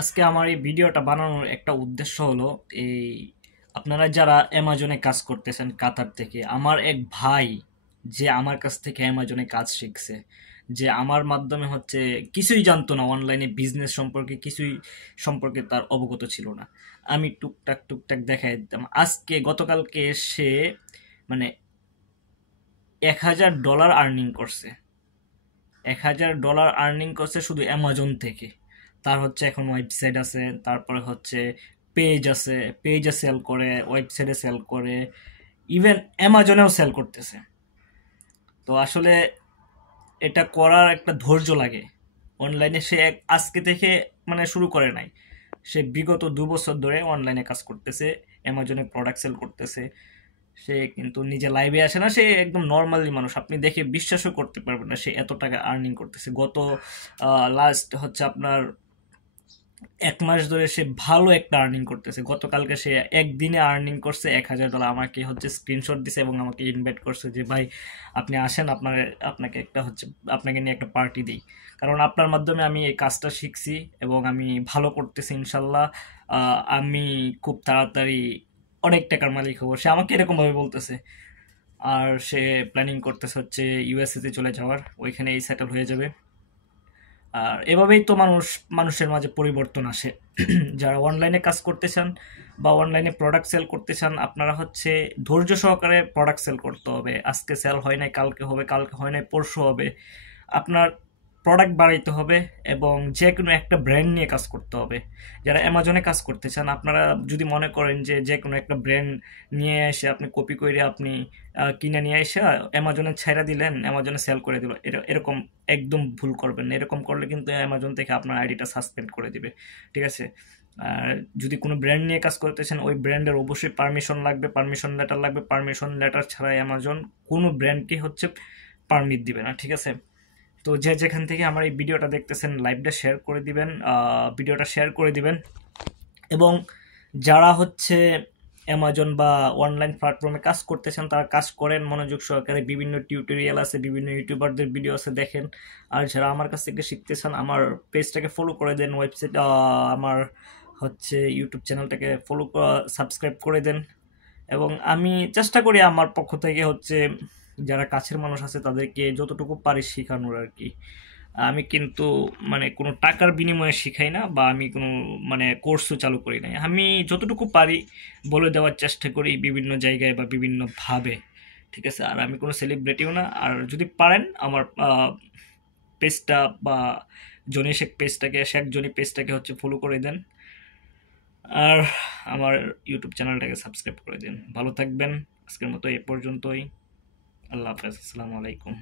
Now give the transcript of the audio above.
আজকে আমার এই ভিডিওটা বানানোর একটা উদ্দেশ্য হলো এই আপনারা যারা অ্যামাজনে কাজ করতেছেন কাতার থেকে, আমার এক ভাই যে আমার কাছ থেকে অ্যামাজনে কাজ শিখছে, যে আমার মাধ্যমে হচ্ছে কিছুই জানতো না, অনলাইনে বিজনেস সম্পর্কে কিছুই সম্পর্কে তার অবগত ছিল না। আমি টুকটাক টুকটাক দেখাই দিতাম। আজকে গতকালকে সে মানে $1,000 আর্নিং করছে। $1,000 আর্নিং করছে শুধু অ্যামাজন থেকে। তার হচ্ছে এখন ওয়েবসাইট আছে, তারপরে হচ্ছে পেজ আছে, পেজে সেল করে, ওয়েবসাইটে সেল করে, ইভেন অ্যামাজনেও সেল করতেছে। তো আসলে এটা করার একটা ধৈর্য লাগে। অনলাইনে সে আজকে থেকে শুরু করে নাই, সে বিগত 2 বছর ধরে অনলাইনে কাজ করতেছে, অ্যামাজনে প্রোডাক্ট সেল করতেছে। সে কিন্তু নিজে লাইভে আসে না, সে একদম নর্মালি মানুষ, আপনি দেখে বিশ্বাসও করতে পারবেন না সে এত টাকা আর্নিং করতেছে। গত লাস্ট হচ্ছে আপনার 1 মাস ধরে সে ভালো একটা আর্নিং করতেছে। গতকালকে সে একদিনে আর্নিং করছে $1,000। আমাকে হচ্ছে স্ক্রিনশট দিছে এবং আমাকে ইনভাইট করছে যে ভাই আপনি আসেন, আপনাকে একটা হচ্ছে আপনাকে নিয়ে একটা পার্টি দিই, কারণ আপনার মাধ্যমে আমি এই কাজটা শিখছি এবং আমি ভালো করতেছি ইনশাল্লাহ। আমি খুব তাড়াতাড়ি অনেক টাকার মালিক হবো, সে আমাকে এরকম ভাবে বলতেছে। আর সে প্ল্যানিং করতেছে হচ্ছে ইউএসএ তে চলে যাওয়ার, ওইখানেই সেটেল হয়ে যাবে। আর এভাবেই তো মানুষের মাঝে পরিবর্তন আসে। যারা অনলাইনে কাজ করতে চান বা অনলাইনে প্রোডাক্ট সেল করতে চান, আপনারা হচ্ছে ধৈর্য সহকারে প্রোডাক্ট সেল করতে হবে। আজকে সেল হয় নাই কালকে হবে, কালকে হয় নাই পরশু হবে। আপনার প্রোডাক্ট বাড়াইতে হবে এবং যে কোনো একটা ব্র্যান্ড নিয়ে কাজ করতে হবে। যারা অ্যামাজনে কাজ করতে চান, আপনারা যদি মনে করেন যে যে কোনো একটা ব্র্যান্ড নিয়ে এসে আপনি কপি করে আপনি কিনে নিয়ে এসে অ্যামাজনে ছেড়ে দিলেন, অ্যামাজনে সেল করে দিল, এরকম একদম ভুল করবেন না। এরকম করলে কিন্তু অ্যামাজন থেকে আপনার আইডিটা সাসপেন্ড করে দিবে। ঠিক আছে? আর যদি কোনো ব্র্যান্ড নিয়ে কাজ করতেছেন, ওই ব্র্যান্ডের অবশ্যই পারমিশন লাগবে, পারমিশন লেটার লাগবে। পারমিশন লেটার ছাড়া অ্যামাজন কোনো ব্র্যান্ডকে হচ্ছে পারমিট দিবে না। ঠিক আছে? তো যে যেখান থেকে আমার এই ভিডিওটা দেখতেছেন, লাইভটা শেয়ার করে দিবেন, ভিডিওটা শেয়ার করে দিবেন। এবং যারা হচ্ছে অ্যামাজন বা অনলাইন প্ল্যাটফর্মে কাজ করতেছেন, তারা কাজ করেন মনোযোগ সহকারে। বিভিন্ন টিউটোরিয়াল আছে, বিভিন্ন ইউটিউবারদের ভিডিও আছে, দেখেন। আর যারা আমার কাছ থেকে শিখতেছেন, আমার পেজটাকে ফলো করে দেন, ওয়েবসাইট আমার হচ্ছে ইউটিউব চ্যানেলটাকে ফলো সাবস্ক্রাইব করে দেন। এবং আমি চেষ্টা করি আমার পক্ষ থেকে হচ্ছে যারা কাছের মানুষ আছে তাদেরকে যতটুকু পারি শেখানোর আর কি। আমি কিন্তু কোনো টাকার বিনিময়ে শিখাই না, বা আমি কোনো কোর্সও চালু করি নাই। আমি যতটুকু পারি বলে দেওয়ার চেষ্টা করি বিভিন্ন জায়গায় বা বিভিন্ন ভাবে। ঠিক আছে? আর আমি কোনো সেলিব্রিটিও না। আর যদি পারেন আমার পেজটা বা জনি শেখ পেজটাকে, শেখ জনি পেজটাকে হচ্ছে ফলো করে দেন। আর আমার ইউটিউব চ্যানেলটাকে সাবস্ক্রাইব করে দিন। ভালো থাকবেন। আজকের মতো এ পর্যন্তই। আল্লাহ হাফেজ। আসসালামু আলাইকুম।